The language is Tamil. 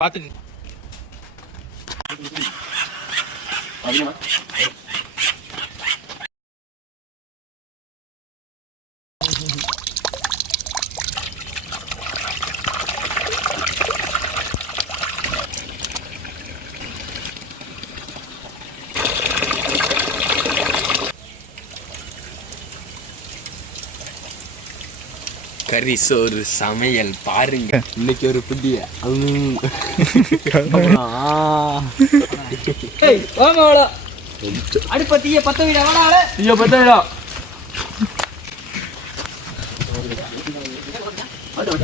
பாத்துக்கு கறி சோறு சமையல் பாருங்க. இன்னைக்கு ஒரு புதிய அடுப்ப தீய பத்த விட